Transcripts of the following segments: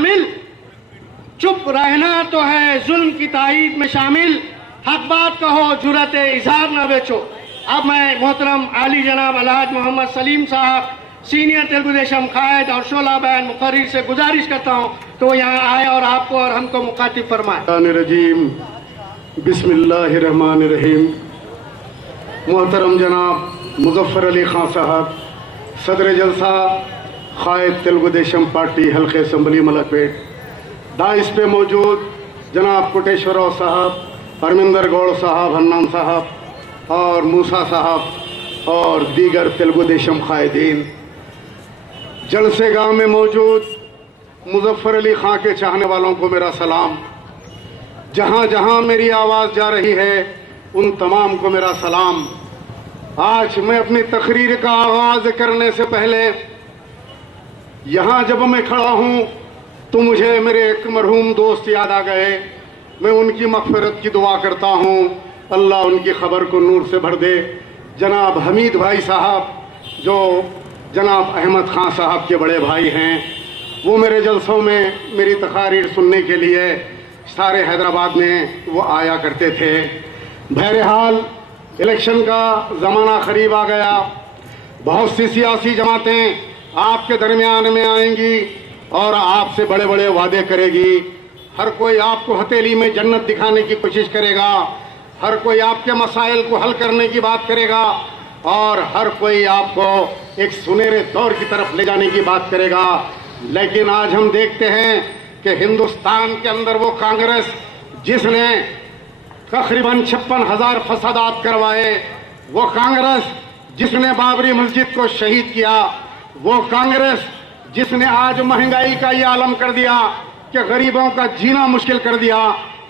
शामिल, चुप रहना तो है जुल्म की तायीद में शामिल, हक बात कहो जुरत इजहार न बेचो। अब मैं मोहतरम आली जनाब अलहाज मोहम्मद सलीम साहब सीनियर तेलुगुदेशम कायद और शोला बैन मुकर्रिर से गुजारिश करता हूँ तो वो यहाँ आए और आपको और हमको मुखातिब फरमाए। रजीम बिस्मिल्लाहिर्रहमानिर्रहीम। मोहतरम जनाब मुजफ्फर अली खान साहब सदर जलसा कायद तेलुगुदेशम पार्टी हल्के असम्बली मलकपेट, दाइस पे मौजूद जनाब कोटेश्वरराव साहब, परमिंदर गौड़ साहब, हन्नान साहब और मूसा साहब और दीगर तेलुगुदेशम कायदीन, जलसे गांव में मौजूद मुजफ्फर अली खां के चाहने वालों को मेरा सलाम। जहां जहां मेरी आवाज़ जा रही है उन तमाम को मेरा सलाम। आज मैं अपनी तकरीर का आगाज करने से पहले यहां जब मैं खड़ा हूं तो मुझे मेरे एक मरहूम दोस्त याद आ गए। मैं उनकी मग़फ़िरत की दुआ करता हूं, अल्लाह उनकी खबर को नूर से भर दे। जनाब हमीद भाई साहब जो जनाब अहमद खान साहब के बड़े भाई हैं, वो मेरे जलसों में मेरी तकारीर सुनने के लिए सारे हैदराबाद में वो आया करते थे। बहरहाल इलेक्शन का ज़माना करीब आ गया, बहुत सी सियासी जमातें आपके दरमियान में आएंगी और आपसे बड़े बड़े वादे करेगी। हर कोई आपको हथेली में जन्नत दिखाने की कोशिश करेगा, हर कोई आपके मसाइल को हल करने की बात करेगा और हर कोई आपको एक सुनहरे दौर की तरफ ले जाने की बात करेगा। लेकिन आज हम देखते हैं कि हिंदुस्तान के अंदर वो कांग्रेस जिसने तकरीबन 56,000 फसादात करवाए, वो कांग्रेस जिसने बाबरी मस्जिद को शहीद किया, वो कांग्रेस जिसने आज महंगाई का ये आलम कर दिया कि गरीबों का जीना मुश्किल कर दिया,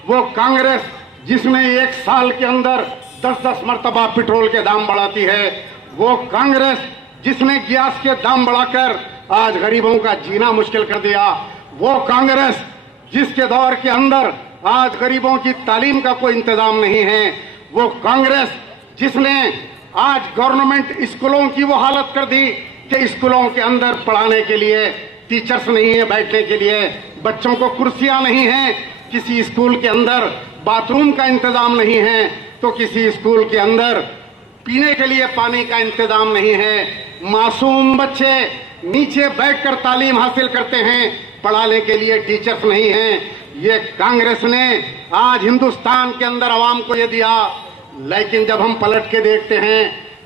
वो कांग्रेस जिसने एक साल के अंदर 10-10 मरतबा पेट्रोल के दाम बढ़ाती है, वो कांग्रेस जिसने गैस के दाम बढ़ाकर आज गरीबों का जीना मुश्किल कर दिया, वो कांग्रेस जिसके दौर के अंदर आज गरीबों की तालीम का कोई इंतजाम नहीं है, वो कांग्रेस जिसने आज गवर्नमेंट स्कूलों की वो हालत कर दी कि स्कूलों के अंदर पढ़ाने के लिए टीचर्स नहीं है, बैठने के लिए बच्चों को कुर्सियां नहीं हैं, किसी स्कूल के अंदर बाथरूम का इंतजाम नहीं है, तो किसी स्कूल के अंदर पीने के लिए पानी का इंतजाम नहीं है। मासूम बच्चे नीचे बैठकर तालीम हासिल करते हैं, पढ़ाने के लिए टीचर्स नहीं हैं। ये कांग्रेस ने आज हिंदुस्तान के अंदर आवाम को ये दिया। लेकिन जब हम पलट के देखते हैं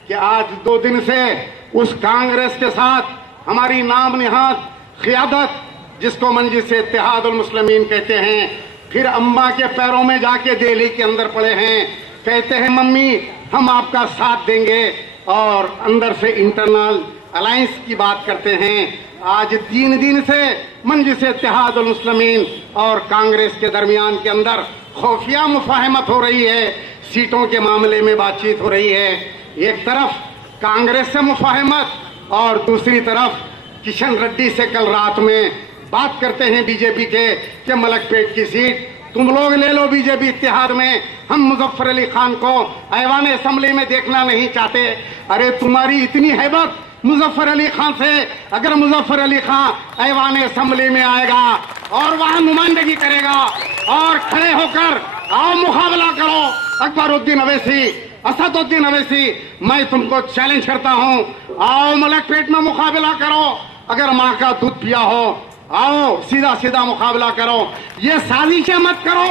कि आज 2 दिन से उस कांग्रेस के साथ हमारी नाम निहाद क़ियादत, जिसको मंजिस से इत्तेहादुल मुस्लिमीन कहते हैं, फिर अम्मा के पैरों में जाके दिल्ली के अंदर पड़े हैं, कहते हैं मम्मी हम आपका साथ देंगे और अंदर से इंटरनल अलायंस की बात करते हैं। आज 3 दिन से मंजिस से इत्तेहादुल मुस्लिमीन और कांग्रेस के दरमियान के अंदर खुफिया मुफाहमत हो रही है, सीटों के मामले में बातचीत हो रही है। एक तरफ कांग्रेस से मुफाहमत और दूसरी तरफ किशन रेड्डी से कल रात में बात करते हैं बीजेपी के कि मलकपेट की सीट तुम लोग ले लो बीजेपी इत्तेहाद में, हम मुजफ्फर अली खान को ऐवान असेंबली में देखना नहीं चाहते। अरे तुम्हारी इतनी हैबत मुजफ्फर अली खान से, अगर मुजफ्फर अली खान ऐवान असेंबली में आएगा और वहां नुमाइंदगी करेगा और खड़े होकर आओ मुकाबला करो अकबरुद्दीन अवैसी, असदुद्दीन अवैसी, मैं तुमको चैलेंज करता हूं, आओ मलकपेट में मुकाबला करो। अगर माँ का दूध पिया हो आओ सीधा सीधा मुकाबला करो, ये साजिशें मत करो।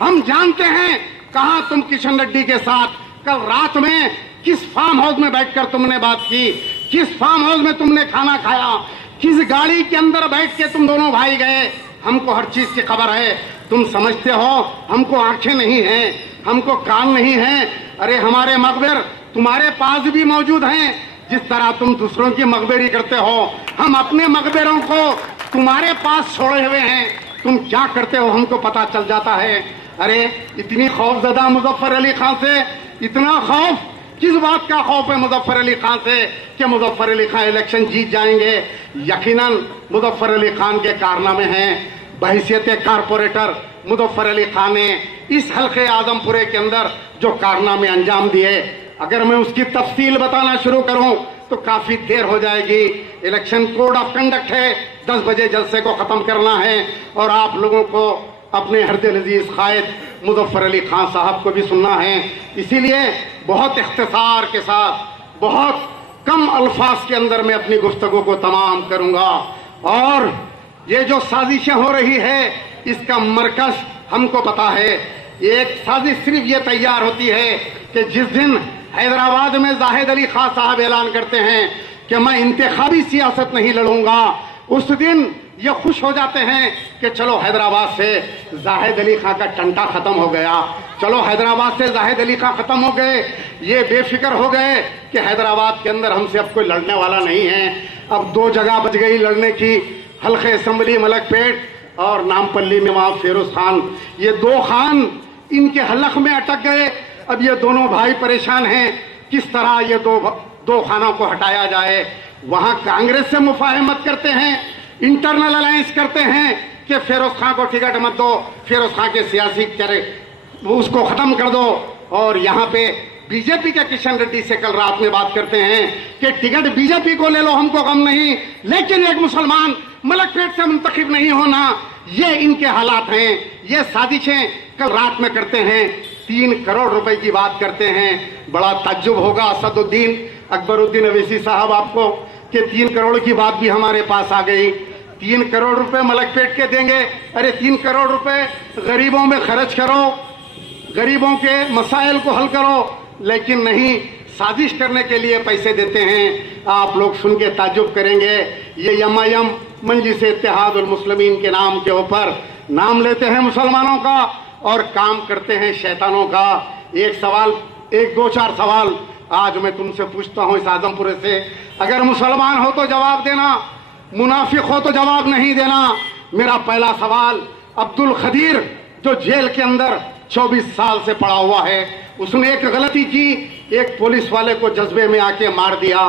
हम जानते हैं कहां तुम किशन रेड्डी के साथ कल रात में किस फार्म हाउस में बैठकर तुमने बात की, किस फार्म हाउस में तुमने खाना खाया, किस गाड़ी के अंदर बैठ के तुम दोनों भाई गए, हमको हर चीज की खबर है। तुम समझते हो हमको आंखें नहीं हैं, हमको कान नहीं हैं। अरे हमारे मकबर तुम्हारे पास भी मौजूद हैं, जिस तरह तुम दूसरों की मकबरी करते हो, हम अपने मकबरों को तुम्हारे पास छोड़े हुए हैं। तुम क्या करते हो हमको पता चल जाता है। अरे इतनी खौफजदा मुजफ्फर अली खान से, इतना खौफ, किस बात का खौफ है मुजफ्फर अली खान से कि मुजफ्फर अली खान इलेक्शन जीत जाएंगे? यकीनन मुजफ्फर अली खान के कारनामे हैं। बहैसियत कारपोरेटर मुजफ्फर अली खान ने इस हल्के आजमपुरे के अंदर जो कारनामे अंजाम दिए, अगर मैं उसकी तफसील बताना शुरू करूं तो काफी देर हो जाएगी। इलेक्शन कोड ऑफ कंडक्ट है, 10 बजे जलसे को खत्म करना है और आप लोगों को अपने हरदिल अजीज कायद मुजफ्फर अली खान साहब को भी सुनना है। इसीलिए बहुत इख्तिसार के साथ, बहुत कम अल्फाज के अंदर मैं अपनी गुफ्तगू को तमाम करूंगा। और ये जो साजिशें हो रही है इसका मरकज हमको पता है। एक साजिश सिर्फ ये तैयार होती है कि जिस दिन हैदराबाद में जाहिद अली खान साहब ऐलान करते हैं कि मैं इंतखाबी सियासत नहीं लड़ूंगा, उस दिन ये खुश हो जाते हैं कि चलो हैदराबाद से जाहिद अली खान का टंटा खत्म हो गया, चलो हैदराबाद से जाहिद अली खान खत्म हो गए। ये बेफिक्र हो गए कि हैदराबाद के अंदर हमसे अब कोई लड़ने वाला नहीं है। अब 2 जगह बच गई लड़ने की, हल्के असम्बली मलकपेट और नामपल्ली में वहां फिरोज खान। ये 2 खान इनके हलक में अटक गए। अब ये दोनों भाई परेशान हैं किस तरह ये दो खानों को हटाया जाए। वहां कांग्रेस से मुफाहमत करते हैं, इंटरनल अलायंस करते हैं कि फिरोज खान को टिकट मत दो, फिरोज खान के सियासी करे उसको खत्म कर दो। और यहाँ पे बीजेपी के किशन रेड्डी से कल रात में बात करते हैं कि टिकट बीजेपी को ले लो, हमको गम नहीं, लेकिन एक मुसलमान मलकपेट से मुंतखब नहीं होना। ये इनके हालात हैं। ये साजिशें कल रात में करते हैं। 3 करोड़ रुपए की बात करते हैं। बड़ा ताज्जुब होगा असदुद्दीन अकबरुद्दीन अवैसी साहब आपको कि 3 करोड़ की बात भी हमारे पास आ गई। 3 करोड़ रुपए मलकपेट के देंगे। अरे 3 करोड़ रुपए गरीबों में खर्च करो, गरीबों के मसाइल को हल करो, लेकिन नहीं, साजिश करने के लिए पैसे देते हैं। आप लोग सुन के ताज्जुब करेंगे। ये यम मंजिस इत्तेहादुल मुस्लिमीन के नाम के ऊपर नाम लेते हैं मुसलमानों का और काम करते हैं शैतानों का। एक 2-4 सवाल आज मैं तुमसे पूछता हूं इस आजमपुरे से। अगर मुसलमान हो तो जवाब देना, मुनाफिक हो तो जवाब नहीं देना। मेरा पहला सवाल, अब्दुल खदीर जो जेल के अंदर 24 साल से पड़ा हुआ है, उसने एक गलती की, एक पुलिस वाले को जज्बे में आके मार दिया।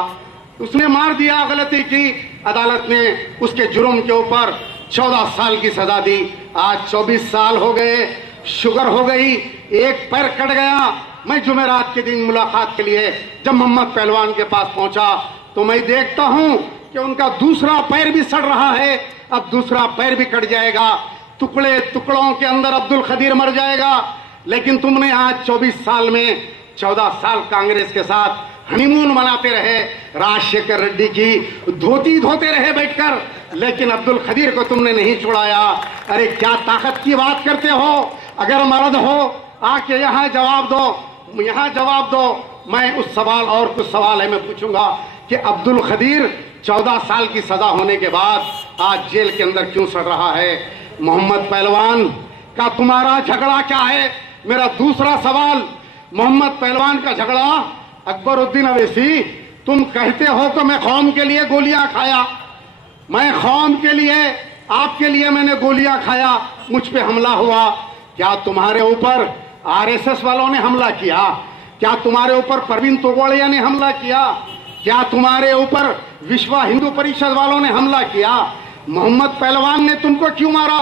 उसने मार दिया, गलती की, अदालत ने उसके जुर्म के ऊपर 14 साल की सजा दी। आज 24 साल हो गए, शुगर हो गई, एक पैर कट गया। मैं जुमेरात के दिन मुलाकात के लिए जब मोहम्मद पहलवान के पास पहुंचा तो मैं देखता हूं कि उनका दूसरा पैर भी सड़ रहा है। अब दूसरा पैर भी कट जाएगा, टुकड़ों के अंदर अब्दुल खदीर मर जाएगा। लेकिन तुमने आज 24 साल में 14 साल कांग्रेस के साथ हनीमून मनाते रहे, राजशेखर रेड्डी की धोती धोते रहे बैठकर, लेकिन अब्दुल खदीर को तुमने नहीं छुड़ाया। अरे क्या ताकत की बात करते हो? अगर मर्द हो आके यहाँ जवाब दो, यहाँ जवाब दो। मैं उस सवाल और कुछ सवाल है मैं पूछूंगा कि अब्दुल खदीर 14 साल की सजा होने के बाद आज जेल के अंदर क्यों सड़ रहा है? मोहम्मद पहलवान का तुम्हारा झगड़ा क्या है? मेरा दूसरा सवाल, मोहम्मद पहलवान का झगड़ा, अकबरुद्दीन अवैसी तुम कहते हो कि मैं कौम के लिए गोलियां खाया, मैं कौम के लिए, आपके लिए मैंने गोलियां खाया, मुझ पे हमला हुआ। क्या तुम्हारे ऊपर आरएसएस वालों ने हमला किया? क्या तुम्हारे ऊपर परवीन तोगड़िया ने हमला किया? क्या तुम्हारे ऊपर विश्व हिंदू परिषद वालों ने हमला किया? मोहम्मद पहलवान ने तुमको क्यों मारा?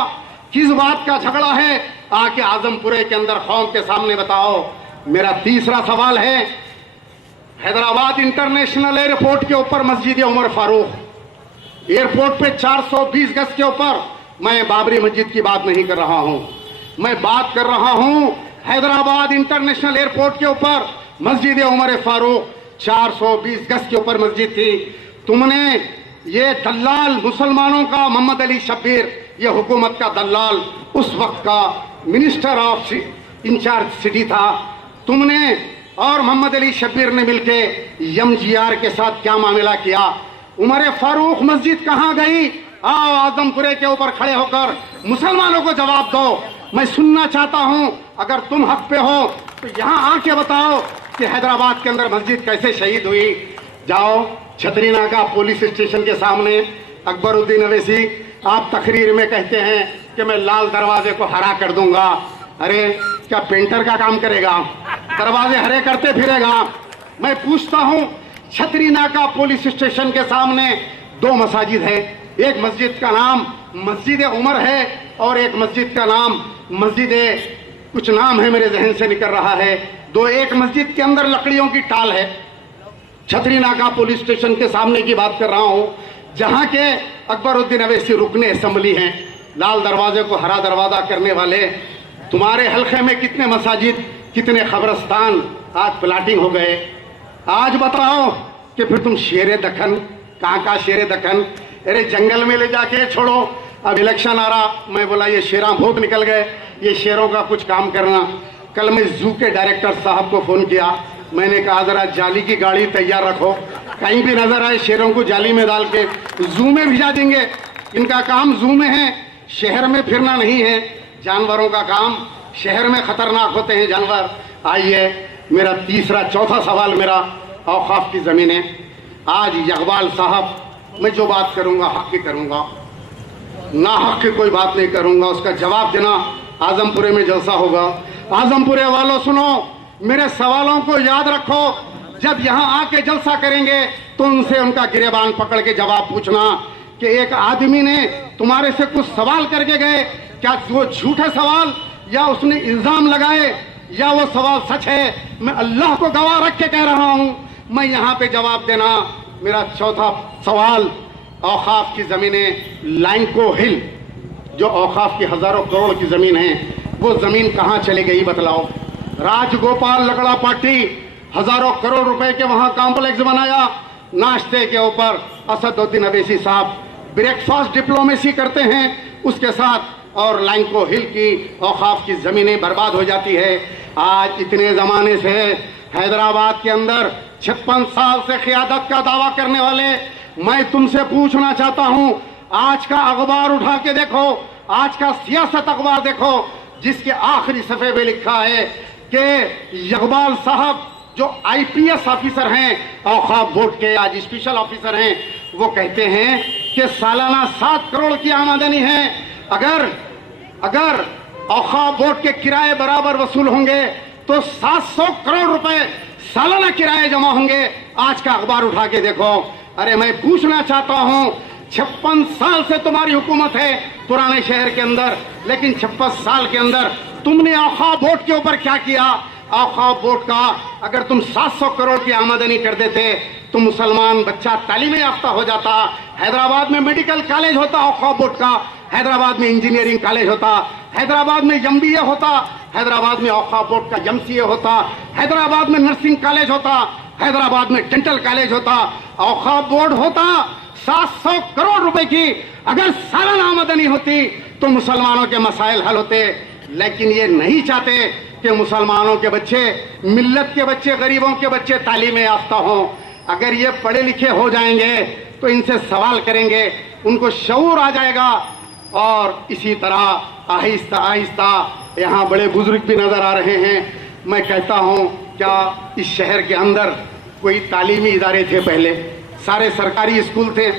किस बात का झगड़ा है? आके आजमपुरे के अंदर कौम के सामने बताओ। मेरा तीसरा सवाल है, हैदराबाद इंटरनेशनल एयरपोर्ट के ऊपर मस्जिद उमर फारूक, एयरपोर्ट पे 420 गज के ऊपर, मैं बाबरी मस्जिद की बात नहीं कर रहा हूं, मैं बात कर रहा हूं हैदराबाद इंटरनेशनल एयरपोर्ट के ऊपर मस्जिद उमर फारूक 420 गज के ऊपर मस्जिद थी। तुमने ये दलाल मुसलमानों का मोहम्मद अली शब्बीर, ये हुकूमत का दलाल, उस वक्त का मिनिस्टर ऑफ इंचार्ज सिटी था, तुमने और मोहम्मद अली शब्बीर ने मिलके एमजीआर के साथ क्या मामला किया? उमर फारूक मस्जिद कहां गई? आओ आजमपुरे के ऊपर खड़े होकर मुसलमानों को जवाब दो। मैं सुनना चाहता हूं, अगर तुम हक पे हो तो यहां आके बताओ कि हैदराबाद के अंदर मस्जिद कैसे शहीद हुई। जाओ छतरी नाका पुलिस स्टेशन के सामने, अकबरुद्दीन अवैसी आप तकरीर में कहते हैं कि मैं लाल दरवाजे को हरा कर दूंगा। अरे क्या पेंटर का काम करेगा? दरवाजे हरे करते फिरेगा? मैं पूछता हूं, छतरी नाका पुलिस स्टेशन के सामने 2 मसाजिद है, एक मस्जिद का नाम मस्जिद उमर है और एक मस्जिद का नाम मस्जिद, कुछ नाम है मेरे जहन से निकल रहा है। एक मस्जिद के अंदर लकड़ियों की टाल है, छतरी नाका पुलिस स्टेशन के सामने की बात कर रहा हूं, जहां के अकबरुद्दीन अवैसी रुकने असेंबली हैं। लाल दरवाजे को हरा दरवाजा करने वाले तुम्हारे हल्के में कितने मसाजिद, कितने कब्रिस्तान आज प्लाटिंग हो गए। आज बताओ कि फिर तुम शेरे दखन, कहाँ का शेरे दखन? अरे जंगल में ले जाके छोड़ो, अब इलेक्शन आ रहा, मैं बोला ये शेरा बहुत निकल गए, ये शेरों का कुछ काम करना। कल मैं जू के डायरेक्टर साहब को फोन किया, मैंने कहा जरा जाली की गाड़ी तैयार रखो, कहीं भी नजर आए शेरों को जाली में डाल के जू में भिजा देंगे। इनका काम जू में है, शहर में फिरना नहीं है। जानवरों का काम, शहर में खतरनाक होते हैं जानवर। आइए मेरा तीसरा चौथा सवाल मेरा औकाफ की जमीन है। आज यकबाल साहब, मैं जो बात करूंगा हक की करूंगा, ना हक की कोई बात नहीं करूंगा। उसका जवाब देना आजमपुरे में जलसा होगा। आजमपुरे वालों सुनो, मेरे सवालों को याद रखो। जब यहां आके जलसा करेंगे तो उनसे उनका गिरेबान पकड़ के जवाब पूछना कि एक आदमी ने तुम्हारे से कुछ सवाल करके गए, क्या वो झूठे सवाल या उसने इल्जाम लगाए या वो सवाल सच है? मैं अल्लाह को गवाह रख के कह रहा हूं, मैं यहां पे जवाब देना। मेरा चौथा सवाल, औकाफ की जमीनें, लैंको हिल जो औकाफ की हजारों करोड़ की जमीन है, वो जमीन कहां चली गई बतलाओ? राजगोपाल लकड़ा पार्टी हजारों करोड़ रुपए के वहां कॉम्प्लेक्स बनाया, नाश्ते के ऊपर असदुद्दीन अवैसी साहब ब्रेकफास्ट डिप्लोमेसी करते हैं उसके साथ, और लैंको हिल की औकाफ की जमीनें बर्बाद हो जाती है। आज इतने जमाने से हैदराबाद के अंदर 56 साल से क़ियादत का दावा करने वाले, मैं तुमसे पूछना चाहता हूं, आज का अखबार उठा के देखो, आज का सियासत अखबार देखो, जिसके आखिरी सफे में लिखा है कि यकबाल साहब जो आईपीएस ऑफिसर हैं, औकाफ बोर्ड के आज स्पेशल ऑफिसर हैं, वो कहते हैं कि सालाना 7 करोड़ की आमदनी है। अगर औकाफ बोर्ड के किराए बराबर वसूल होंगे तो 700 करोड़ रुपए सालाना किराए जमा होंगे। आज का अखबार उठा के देखो। अरे मैं पूछना चाहता हूं, 56 साल से तुम्हारी हुकूमत है पुराने शहर के अंदर, लेकिन 56 साल के अंदर तुमने औकाफ बोर्ड के ऊपर क्या किया? औकाफ बोर्ड का अगर तुम 700 करोड़ की आमदनी कर देते तो मुसलमान बच्चा तालीम याफ्ता हो जाता। हैदराबाद में मेडिकल कॉलेज होता औकाफ बोर्ड का, हैदराबाद में इंजीनियरिंग कॉलेज होता, हैदराबाद में एमबीए होता, हैदराबाद में औकाफ बोर्ड का एमसीए होता, हैदराबाद में नर्सिंग कॉलेज होता, हैदराबाद में डेंटल कॉलेज होता, औकाफ बोर्ड होता। 700 करोड़ रुपए की अगर सालाना आमदनी होती तो मुसलमानों के मसाइल हल होते। लेकिन ये नहीं चाहते कि मुसलमानों के बच्चे, मिल्लत के बच्चे, गरीबों के बच्चे तालीम याफ्ता हों। अगर ये पढ़े लिखे हो जाएंगे तो इनसे सवाल करेंगे, उनको शऊर आ जाएगा। और इसी तरह आहिस्ता आहिस्ता यहाँ बड़े बुजुर्ग भी नजर आ रहे हैं। मैं कहता हूँ, क्या इस शहर के अंदर कोई तालीमी इदारे थे? पहले सारे सरकारी स्कूल थे।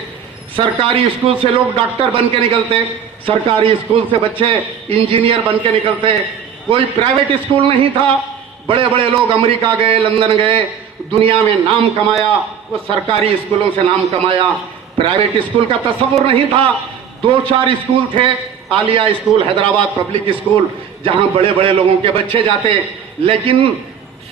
सरकारी स्कूल से लोग डॉक्टर बन के निकलते, सरकारी स्कूल से बच्चे इंजीनियर बन के निकलते। कोई प्राइवेट स्कूल नहीं था। बड़े बड़े लोग अमेरिका गए, लंदन गए, दुनिया में नाम कमाया, वो सरकारी स्कूलों से नाम कमाया। प्राइवेट स्कूल का तस्वुर नहीं था। 2-4 स्कूल थे, Alia school, Hyderabad public school, जहां बड़े बड़े लोगों के बच्चे जाते। लेकिन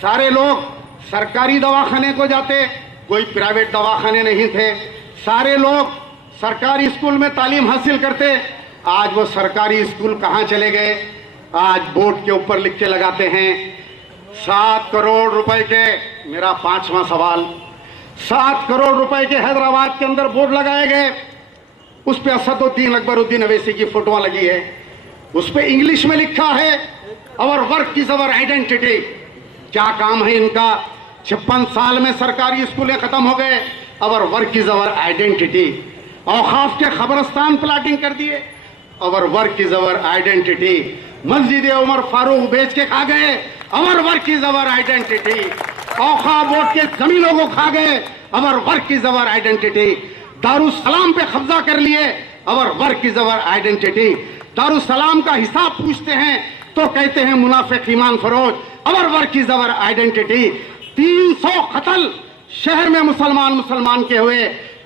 सारे लोग सरकारी दवाखाने को जाते, कोई प्राइवेट दवाखाने नहीं थे। सारे लोग सरकारी स्कूल में तालीम हासिल करते। आज वो सरकारी स्कूल कहां चले गए? आज बोर्ड के ऊपर लिख के लगाते हैं 7 करोड़ रुपए के। मेरा 5वां सवाल, 7 करोड़ रुपए के हैदराबाद के अंदर बोर्ड लगाए गए, उस पे असदुद्दीन अकबरुद्दीन अवैसी की फोटो लगी है, उस पे इंग्लिश में लिखा है अवर वर्क इज अवर आइडेंटिटी। क्या काम है इनका? 56 साल में सरकारी स्कूलें खत्म हो गए, our work is our identity. औकाफ के कब्रिस्तान प्लाटिंग कर दिए, our work is our identity. मस्जिद उमर फारूक बेच के खा गए, our work is our identity. औकाफ बोर्ड के जमीनों को खा गए, our work is our identity. Darussalam पे कब्जा कर लिए, our work is our identity. Darussalam का हिसाब पूछते हैं तो कहते हैं मुनाफिक ईमान फरोज, our work is our identity. 300 कत्ल शहर में मुसलमान के हुए,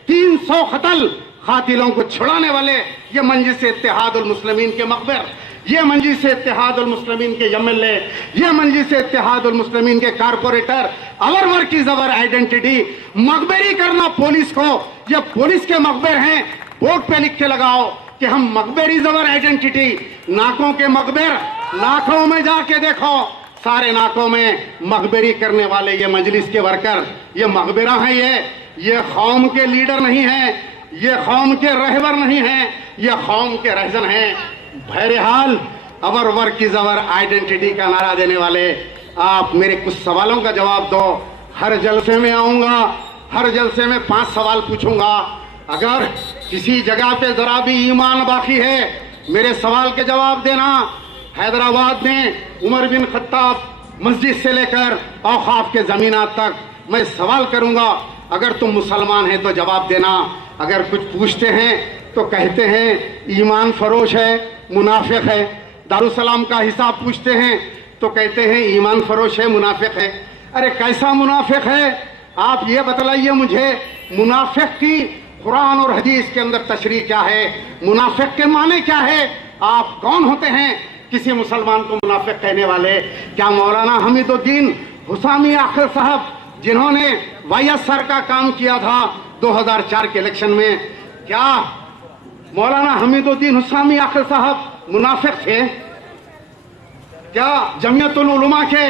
300 कत्ल कातिलों को छुड़ाने वाले ये मंजिस इत्तेहादुल मुस्लिमीन के मकबर, ये मजलिस इत्तेहादुल मुस्लिमीन के एमएलए, ये मजलिस इत्तेहादुल मुस्लिमीन के कारपोरेटर, अवर मर्कीज अवर आइडेंटिटी, मकबरी करना पुलिस को, ये पुलिस के मकबर हैं, बोर्ड पे लिख के लगाओ कि हम मकबरी अवर आइडेंटिटी, नाकों के मकबर, नाकों में जाके देखो, सारे नाकों में मकबरी करने वाले ये मजलिस के वर्कर, ये मकबरा हैं, ये कौम के लीडर नहीं हैं, ये कौम के रहबर नहीं हैं, ये कौम के रहजन हैं। बहरहाल अवर वर्क इज अवर आइडेंटिटी का नारा देने वाले आप मेरे कुछ सवालों का जवाब दो। हर जलसे में आऊंगा, हर जलसे में 5 सवाल पूछूंगा। अगर किसी जगह पे जरा भी ईमान बाकी है, मेरे सवाल के जवाब देना। हैदराबाद में उमर बिन खत्ताब मस्जिद से लेकर औकाफ के जमीनात तक मैं सवाल करूंगा। अगर तुम मुसलमान हैं तो जवाब देना। अगर कुछ पूछते हैं तो कहते हैं ईमान फरोश है, मुनाफिक है। दारुसलाम का हिसाब पूछते हैं तो कहते हैं ईमान फरोश है, मुनाफिक है। अरे कैसा मुनाफिक है, आप ये बतलाइए मुझे। मुनाफिक की कुरान और हदीस के अंदर तशरीह क्या है, मुनाफिक के माने क्या है, आप कौन होते हैं किसी मुसलमान को मुनाफिक कहने वाले? क्या मौलाना हमीदुद्दीन हुसामी आखिर साहब, जिन्होंने वाईएसआर का काम किया था 2004 के इलेक्शन में, क्या मौलाना हमीदुद्दीन हुसामी आखिर साहब मुनाफिक थे? क्या जमीयतुल उलमा के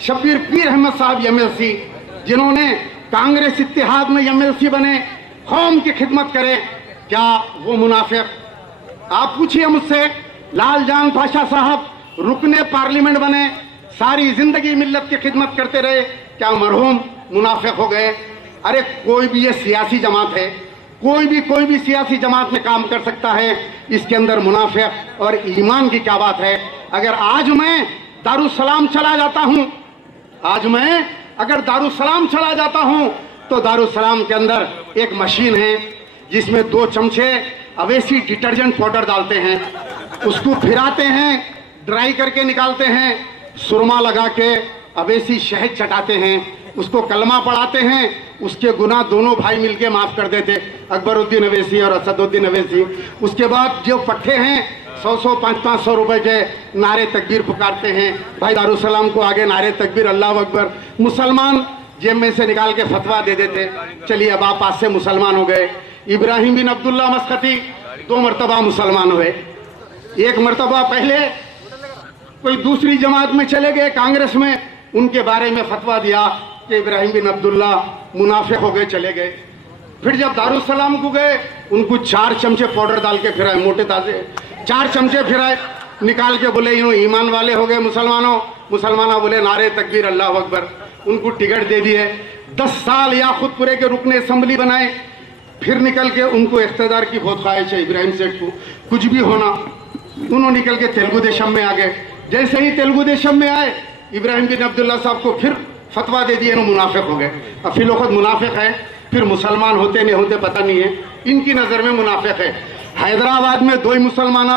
शब्बीर पीर अहमद साहब एमएलसी, जिन्होंने कांग्रेस इत्तेहाद में एमएलसी बने, कौम की खिदमत करें, क्या वो मुनाफिक? आप पूछिए मुझसे। लाल जान पाशा साहब रुकने पार्लियामेंट बने, सारी जिंदगी मिल्लत की खिदमत करते रहे, क्या मरहूम मुनाफिक हो गए? अरे कोई भी ये सियासी जमात है, कोई भी सियासी जमात में काम कर सकता है, इसके अंदर मुनाफिक और ईमान की क्या बात है? अगर आज मैं दारुसलाम चला जाता हूं, आज मैं अगर दारुसलाम चला जाता हूं तो दारुसलाम के अंदर एक मशीन है जिसमें 2 चमचे अवेसी डिटर्जेंट पाउडर डालते हैं, उसको फिराते हैं, ड्राई करके निकालते हैं, सुरमा लगा के अवेसी शहद चटाते हैं, उसको कलमा पढ़ाते हैं, उसके गुनाह दोनों भाई मिलके माफ कर देते, अकबरुद्दीन अवैसी और असदुद्दीन अवैसी। उसके बाद जो पट्टे हैं 100-100 500-500 रुपए के नारे तकबीर पुकारते हैं। भाई दारुसलाम को आगे नारे तकबीर अल्लाह अकबर, मुसलमान जेब में से निकाल के फतवा दे देते, चलिए अब आप आज से मुसलमान हो गए। इब्राहिम बिन अब्दुल्ला मस्कती 2 मरतबा मुसलमान हुए। एक मरतबा पहले कोई दूसरी जमात में चले गए कांग्रेस में, उनके बारे में फतवा दिया कि इब्राहिम बिन अब्दुल्ला मुनाफिक हो गए, चले गए। फिर जब दारुसलाम को गए, उनको 4 चमचे पाउडर डाल के फिराए, मोटे ताजे 4 चमचे फिराए, निकाल के बोले यूं ईमान वाले हो गए मुसलमानों। मुसलमानों बोले नारे तकबीर अल्लाह अकबर, उनको टिकट दे दिए। 10 साल याखुतपुरे के रुकने असेंबली बनाए। फिर निकल के उनको इख्तियार की बहुत ख्वाहिश है इब्राहिम सेठ को, कुछ भी होना। उन्होंने निकल के तेलुगु देशम में आ गए। जैसे ही तेलुगु देशम में आए, इब्राहिम बिन अब्दुल्ला साहब को फिर फतवा दे दिए, मुनाफिक हो गए। अब फिर लोग मुनाफिक है, फिर मुसलमान होते नहीं होते पता नहीं है, इनकी नजर में मुनाफिक है। हैदराबाद में 2 ही मुसलमान,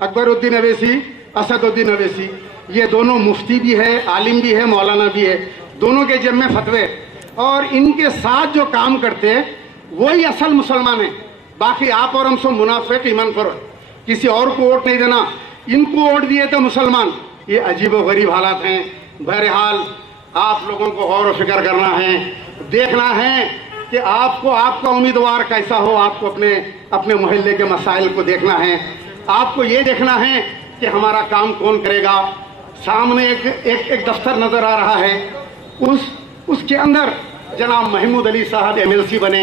अकबरुद्दीन अवैसी, असदुद्दीन अवैसी, ये दोनों मुफ्ती भी है, आलिम भी है, मौलाना भी है, दोनों के जेब में फतवे। और इनके साथ जो काम करते वही असल मुसलमान है। बाकी आप और हम सब मुनाफिक, ईमान फरोश, किसी और को वोट नहीं देना। इनको वोट दिए तो मुसलमान। ये अजीब व गरीब हालात हैं। बहरहाल आप लोगों को गौर व फिक्र करना है, देखना है कि आपको आपका उम्मीदवार कैसा हो। आपको अपने मोहल्ले के मसाइल को देखना है। आपको ये देखना है कि हमारा काम कौन करेगा। सामने एक दफ्तर नजर आ रहा है, उसके अंदर जनाब महमूद अली साहब एमएलसी बने।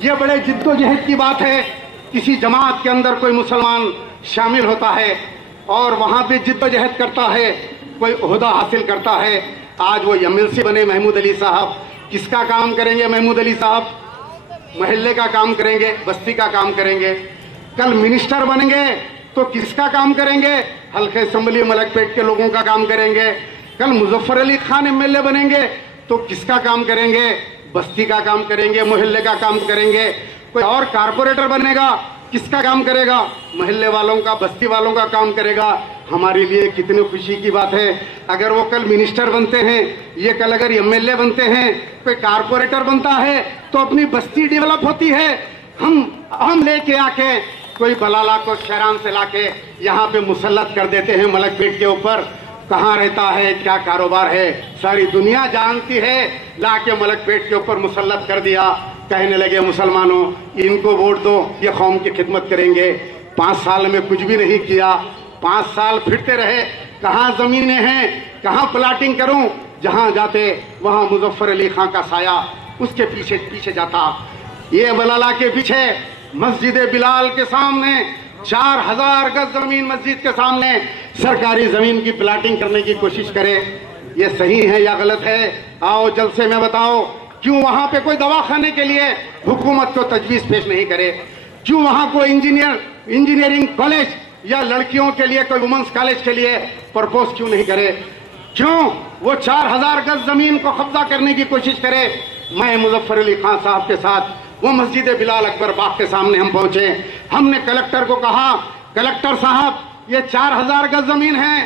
ये बड़े जिद्दोजहद की बात है। किसी जमात के अंदर कोई मुसलमान शामिल होता है और वहां पे जिद्दोजहद करता है, कोई ओहदा हासिल करता है। आज वो एमएलसी बने महमूद अली साहब। किसका काम करेंगे महमूद अली साहब? महल्ले का काम करेंगे, बस्ती का काम करेंगे। कल मिनिस्टर बनेंगे तो किसका काम करेंगे? हल्के असम्बली मलकपेट के लोगों का काम करेंगे। कल मुजफ्फर अली खान एमएलए बनेंगे तो किसका काम करेंगे? बस्ती का काम करेंगे, मोहल्ले का काम करेंगे। कोई और कारपोरेटर बनेगा, किसका काम करेगा? मोहल्ले वालों का, बस्ती वालों का काम करेगा। हमारे लिए कितनी खुशी की बात है अगर वो कल मिनिस्टर बनते हैं, ये कल अगर एमएलए बनते हैं, कोई कारपोरेटर बनता है तो अपनी बस्ती डेवलप होती है। हम लेके आके कोई बलाला को शहरान से लाके यहाँ पे मुसल्लत कर देते हैं मलकपेट के ऊपर। कहाँ रहता है, क्या कारोबार है, सारी दुनिया जानती है। लाके मलकपेट के ऊपर मुसल्लत कर दिया। कहने लगे मुसलमानों इनको वोट दो, ये कौम की खिदमत करेंगे। 5 साल में कुछ भी नहीं किया। 5 साल फिरते रहे, कहाँ जमीनें हैं, कहाँ प्लाटिंग करूं। जहां जाते वहां मुजफ्फर अली खां का साया उसके पीछे पीछे जाता। ये बलाला के पीछे मस्जिद बिलाल के सामने 4000 गज जमीन मस्जिद के सामने सरकारी जमीन की प्लाटिंग करने की कोशिश करे। ये सही है या गलत है? आओ जलसे में बताओ। क्यों वहां पे कोई दवाखाने के लिए हुकूमत को तजवीज पेश नहीं करे? क्यों वहां कोई इंजीनियरिंग कॉलेज या लड़कियों के लिए कोई वुमेन्स कॉलेज के लिए प्रपोज क्यों नहीं करे? क्यों वो 4000 गज जमीन को कब्जा करने की कोशिश करे? मैं मुजफ्फर अली खान साहब के साथ वो मस्जिद बिलाल अकबर बाग के सामने हम पहुंचे। हमने कलेक्टर को कहा, कलेक्टर साहब ये 4000 गज जमीन है,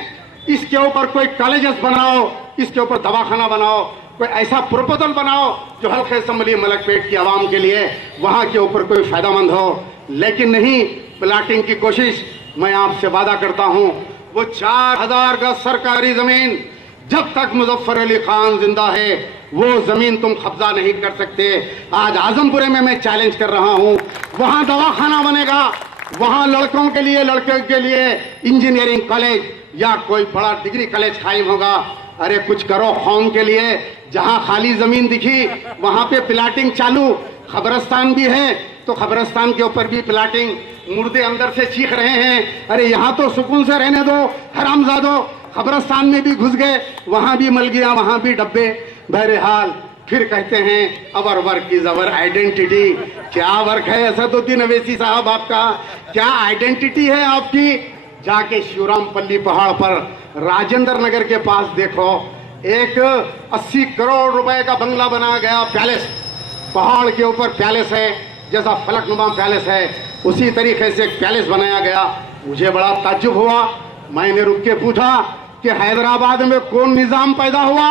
इसके ऊपर कोई कॉलेजेस बनाओ, इसके ऊपर दवाखाना बनाओ, कोई ऐसा प्रपोजल बनाओ जो हल्के असेंबली मलकपेट की आवाम के लिए वहां के ऊपर कोई फायदामंद हो। लेकिन नहीं, प्लाटिंग की कोशिश। मैं आपसे वादा करता हूं वो 4000 गज सरकारी जमीन जब तक मुजफ्फर अली खान जिंदा है वो जमीन तुम कब्जा नहीं कर सकते। आज आजमपुरे में मैं चैलेंज कर रहा हूं, वहां दवाखाना बनेगा, वहां लड़कों के लिए इंजीनियरिंग कॉलेज या कोई बड़ा डिग्री कॉलेज कायम होगा। अरे कुछ करो कौम के लिए। जहां खाली जमीन दिखी वहां पे प्लाटिंग चालू। खबरस्तान भी है तो खबरस्तान के ऊपर भी प्लाटिंग। मुर्दे अंदर से चीख रहे हैं, अरे यहाँ तो सुकून से रहने दो हरामजादो। खबरस्तान में भी घुस गए, वहां भी मल गया, वहां भी डब्बे। बहरहाल फिर कहते हैं अवर वर्क इज अवर आइडेंटिटी। क्या वर्क है असदुद्दीन अवैसी साहब आपका? क्या आइडेंटिटी है आपकी? जाके शिवरामपल्ली पहाड़ पर राजेंद्र नगर के पास देखो, एक 80 करोड़ रुपए का बंगला बनाया गया, पैलेस। पहाड़ के ऊपर पैलेस है, जैसा फलकनुमा पैलेस है उसी तरीके से एक पैलेस बनाया गया। मुझे बड़ा ताज्जुब हुआ। मैंने रुक के पूछा कि हैदराबाद में कौन निजाम पैदा हुआ?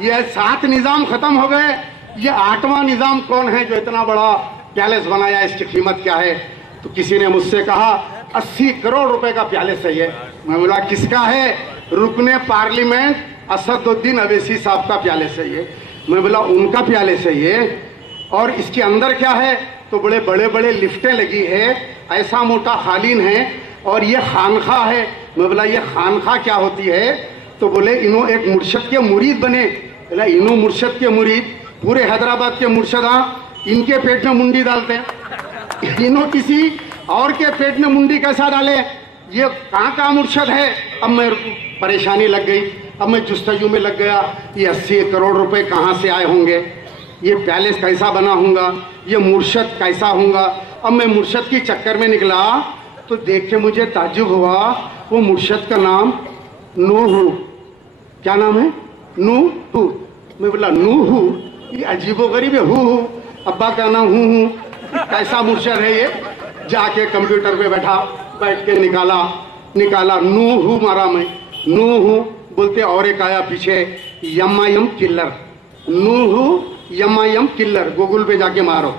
ये 7 निजाम खत्म हो गए, ये 8वां निजाम कौन है जो इतना बड़ा पैलेस बनाया? इसकी कीमत क्या है? तो किसी ने मुझसे कहा 80 करोड़ रुपए का पैलेस है ये। मैं बोला किसका है? रुकने पार्लियामेंट असदुद्दीन अवैसी साहब का पैलेस है ये। मैं बोला उनका पैलेस है ये, और इसके अंदर क्या है? तो बड़े बड़े लिफ्टें लगी है, ऐसा मोटा खालीन है, और ये खानखा है। मैं बोला ये खानखा क्या होती है? तो बोले इन्हों एक मुर्शद के मुरीद बने। बोला इन्हों मुर्शद के मुरीद? पूरे हैदराबाद के मुर्शदा इनके पेट में मुंडी डालते हैं, इन्हों किसी और के पेट में मुंडी कैसा डाले? ये कहाँ का मुर्शद है? अब मैं परेशानी लग गई, अब मैं जुस्तजू में लग गया, ये 80 करोड़ रुपए कहाँ से आए होंगे? ये पैलेस कैसा बना होगा? ये मुर्शद कैसा होगा? अब मैं मुर्शद की चक्कर में निकला तो देख के मुझे ताज्जुब हुआ। वो मुर्शद का नाम नूहू। क्या नाम है? नूहू। मैं बोला नूहू, ये अजीबोगरीब है। हू अब्बा का नाम हूँ। कैसा मुर्शद है ये? जाके कंप्यूटर पे बैठ के निकाला नूहू मारा मैं। नूहू बोलते और एक आया पीछे यम किल्लर। नूहू यम किल्लर। गूगल पे जाके मारो,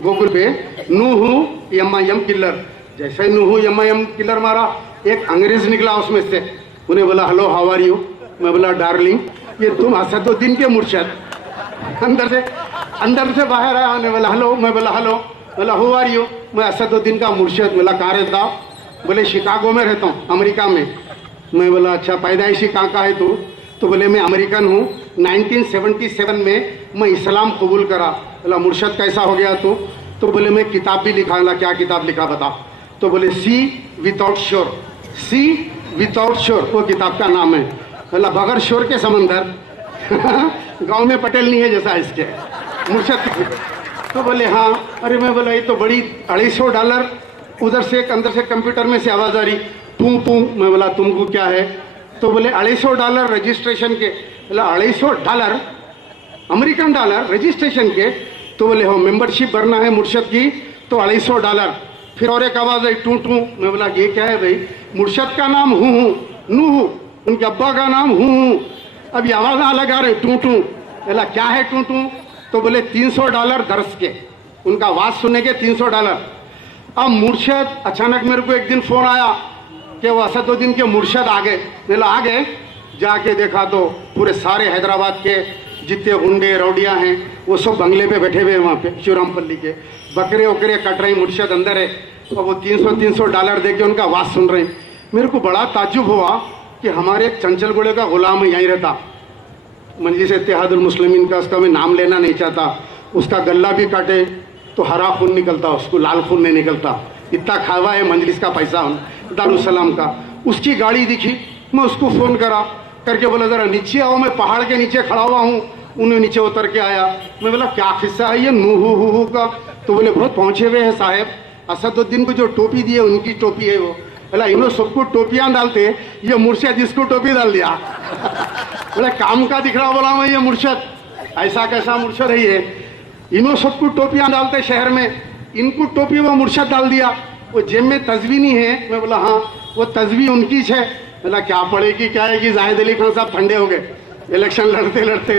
गूगल पे नूहू यम किल्लर। जैसे नूहू यम किल्लर मारा, एक अंग्रेज निकला उसमें से। उन्हें बोला हेलो हाउ आर यू? मैं बोला डार्लिंग ये तुम असदुद्दीन के मुर्शद। अंदर से बाहर आया, उन्हें बोला हेलो। मैं बोला हेलो। बोला हु आर यू? मैं असदुद्दीन का मुर्शद। बोला कहाँ रहता? बोले शिकागो में रहता हूँ, अमेरिका में। मैं बोला अच्छा पैदाइशी कहाँ का है तू? तो बोले मैं अमेरिकन हूँ, 1977 में मैं इस्लाम कबूल करा। बोला मुर्शद कैसा हो गया तू? तो बोले मैं किताब भी लिखा। बोला क्या किताब लिखा बता? तो बोले सी विदाउट श्योर। सी विदाउट श्योर वो किताब का नाम है। बोला बगैर श्योर के समंदर। गांव में पटेल नहीं है जैसा इसके मुर्शद। तो बोले हाँ। अरे मैं बोला ये तो बड़ी $250। उधर से एक अंदर से कंप्यूटर में से आवाज आ रही तू। मैं बोला तुमको क्या है? तो बोले $250 रजिस्ट्रेशन के। बोला $250 अमेरिकन डॉलर रजिस्ट्रेशन के? तो बोले हो मेंबरशिप भरना है मुर्शद की तो $250। फिर और एक आवाज आई टू। मैं बोला ये क्या है भाई? मुर्शद का नाम हूँ नूहू, उनके अब्बा का नाम हूँ। अब ये आवाज अलग आ रही टू। बोला क्या है टू? तो बोले $300 दर्स के। उनका आवाज सुनने के $300। अब मुर्शद अचानक मेरे को एक दिन फोन आया कि वो असदुद्दीन के मुर्शद आ गए। मैंने आ गए, जाके देखा तो पूरे सारे हैदराबाद के जितने गुंडे रौडियाँ हैं वो सब बंगले पे बैठे हुए हैं वहाँ पे शिवरामपल्ली के, बकरे वकरे कट रहे, मुर्शद अंदर है और वो $300 दे के उनका आवाज़ सुन रहे हैं। मेरे को बड़ा ताज्जुब हुआ कि हमारे एक चंचलगुड़े का गुलाम यहीं रहता, मजलिस इत्तेहादुल मुस्लिमीन का, उसका मैं नाम लेना नहीं चाहता, उसका गला भी काटे तो हरा खून निकलता, उसको लाल खून नहीं निकलता, इतना खावा है मजलिस का पैसा दारुसलाम का। उसकी गाड़ी दिखी, मैं उसको फ़ोन करा, करके बोला ज़रा नीचे आओ, मैं पहाड़ के नीचे खड़ा हुआ हूँ। उन्हें नीचे उतर के आया, मैं बोला क्या किस्सा है ये नूहू का? तो बोले बहुत पहुँचे हुए हैं साहब, असदुद्दीन को जो टोपी दी है उनकी टोपी है वो। बोला इन्हों सबको टोपियाँ डालते, ये मुर्शद इसको टोपी डाल दिया। बोला काम का दिख रहा, बोला मैं ये मुर्शद, ऐसा कैसा मुर्शद है ये, इन्हों सबको टोपियाँ डालते शहर में, इनको टोपी वो मुर्शद डाल दिया। वो जेब में तस्वीर नहीं है? मैं बोला हाँ वो तस्वीर उनकी है। बोला क्या पड़ेगी क्या है कि जाहिद अली खान साहब ठंडे हो गए इलेक्शन लड़ते लड़ते,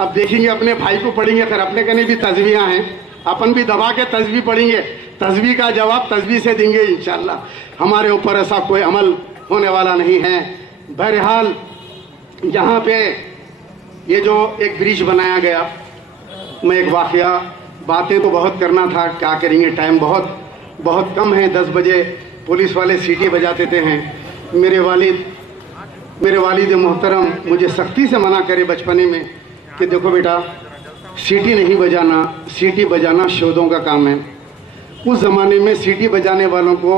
अब देखेंगे अपने भाई को पढ़ेंगे, खैर अपने कने भी तस्वीरें हैं, अपन भी दबा के तस्वीर पढ़ेंगे, तस्वीर का जवाब तस्वीर से देंगे इंशाल्लाह। हमारे ऊपर ऐसा कोई अमल होने वाला नहीं है। बहरहाल यहाँ पे ये जो एक ब्रिज बनाया गया, मैं एक वाकया, बातें तो बहुत करना था, क्या करेंगे, टाइम बहुत कम है। 10 बजे पुलिस वाले सीटी बजाते थे हैं। मेरे वालिद मोहतरम मुझे सख्ती से मना करे बचपने में कि देखो बेटा सीटी नहीं बजाना, सीटी बजाना शोधों का काम है। उस ज़माने में सीटी बजाने वालों को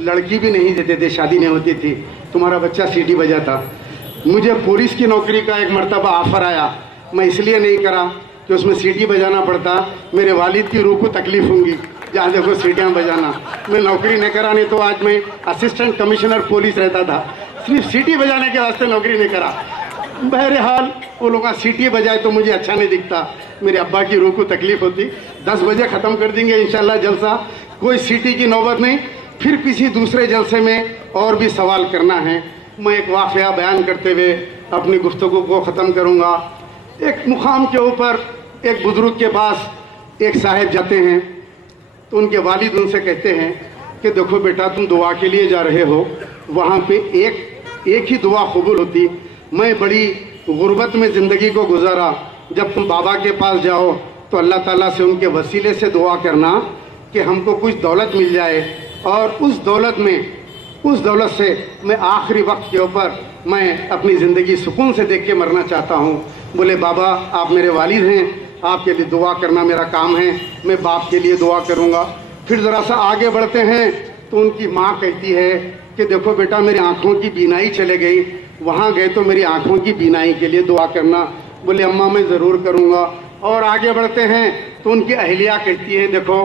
लड़की भी नहीं देते थे, शादी नहीं होती थी, तुम्हारा बच्चा सीटी बजाता। मुझे पुलिस की नौकरी का एक मर्तबा ऑफर आया, मैं इसलिए नहीं करा कि उसमें सीटी बजाना पड़ता, मेरे वालिद की रूह को तकलीफ होंगी, जहाँ देखो सीटियाँ बजाना। मैं नौकरी नहीं करा, नहीं तो आज मैं असिस्टेंट कमिश्नर पुलिस रहता था, सिर्फ सीटी बजाने के वास्ते नौकरी नहीं करा। बहरहाल वो लोग सीटी बजाए तो मुझे अच्छा नहीं दिखता, मेरे अब्बा की रूह को तकलीफ होती। 10 बजे ख़त्म कर देंगे इंशाल्लाह जलसा, कोई सीटी की नौबत नहीं, फिर किसी दूसरे जलसे में और भी सवाल करना है। मैं एक वाक़या बयान करते हुए अपनी गुफ्तगू को ख़त्म करूँगा। एक मुकाम के ऊपर एक बुज़ुर्ग के पास एक साहब जाते हैं, तो उनके वालिद उनसे कहते हैं कि देखो बेटा तुम दुआ के लिए जा रहे हो, वहाँ पे एक ही दुआ कबूल होती। मैं बड़ी गुर्बत में ज़िंदगी को गुजारा, जब तुम बाबा के पास जाओ तो अल्लाह ताला से उनके वसीले से दुआ करना कि हमको कुछ दौलत मिल जाए, और उस दौलत से मैं आखिरी वक्त के ऊपर मैं अपनी ज़िंदगी सुकून से देख के मरना चाहता हूँ। बोले बाबा आप मेरे वालिद हैं, आपके लिए दुआ करना मेरा काम है, मैं बाप के लिए दुआ करूँगा। फिर ज़रा सा आगे बढ़ते हैं तो उनकी माँ कहती है कि देखो बेटा मेरी आँखों की बीनाई चले गई, वहाँ गए तो मेरी आँखों की बीनाई के लिए दुआ करना। बोले अम्मा मैं ज़रूर करूँगा। और आगे बढ़ते हैं तो उनकी अहलिया कहती है देखो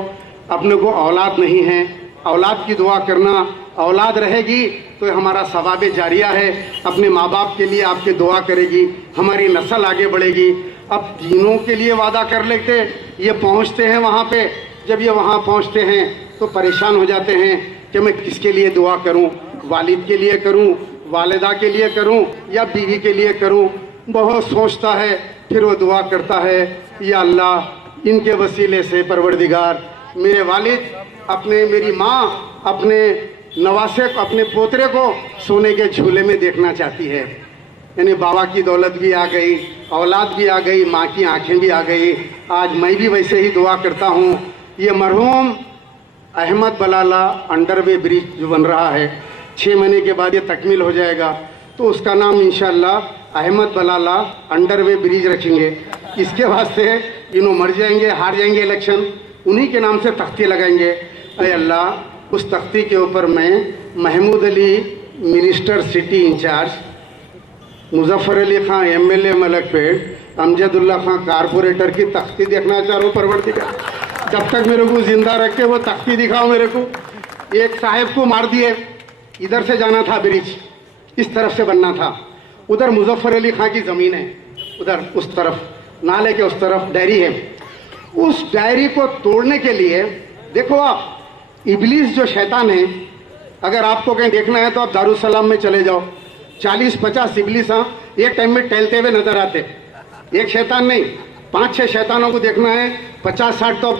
अपने को औलाद नहीं है, औलाद की दुआ करना, औलाद रहेगी तो हमारा सवाब जारिया है, अपने माँ बाप के लिए आपकी दुआ करेगी, हमारी नस्ल आगे बढ़ेगी। अब तीनों के लिए वादा कर लेते, ये पहुँचते हैं वहाँ पे, जब ये वहाँ पहुँचते हैं तो परेशान हो जाते हैं कि मैं किसके लिए दुआ करूँ, वालिद के लिए करूँ, वालिदा के लिए करूँ या बीवी के लिए करूँ। बहुत सोचता है, फिर वो दुआ करता है या अल्लाह इनके वसीले से परवरदिगार मेरे वालिद मेरी माँ अपने नवासे अपने पोतरे को सोने के झूले में देखना चाहती है। यानी बाबा की दौलत भी आ गई, औलाद भी आ गई, माँ की आंखें भी आ गई। आज मैं भी वैसे ही दुआ करता हूँ। ये मरहूम अहमद बलाला अंडरवे ब्रिज जो बन रहा है, 6 महीने के बाद ये तकमील हो जाएगा, तो उसका नाम इंशाअल्लाह अहमद बलाला अंडरवे ब्रिज रखेंगे। इसके वास्ते इन्हों मर जाएंगे, हार जाएंगे इलेक्शन, उन्हीं के नाम से तख्ती लगाएंगे। अरे अल्लाह उस तख्ती के ऊपर मैं Mahmood Ali minister city incharge, Muzaffar Ali Khan MLA Malakpet, Amjadullah Khan corporator की तख्ती देखना चाह रहा हूँ परवरदिगार। जब तक मेरे को जिंदा रख के वो तख्ती दिखाओ मेरे को। एक साहब को मार दिए, इधर से जाना था ब्रिज, इस तरफ से बनना था, उधर मुजफ्फर अली खां की ज़मीन है, उधर उस तरफ नाले के उस तरफ डायरी है। उस डायरी को तोड़ने के लिए देखो आप, इबलीस जो शैतान है, अगर आपको कहीं देखना है तो आप दारुसलाम में चले जाओ, 40-50 इबलीस एक टाइम में टहलते हुए नजर आते। एक शैतान नहीं, 5-6 शैतानों को देखना है, 50-60 तो आप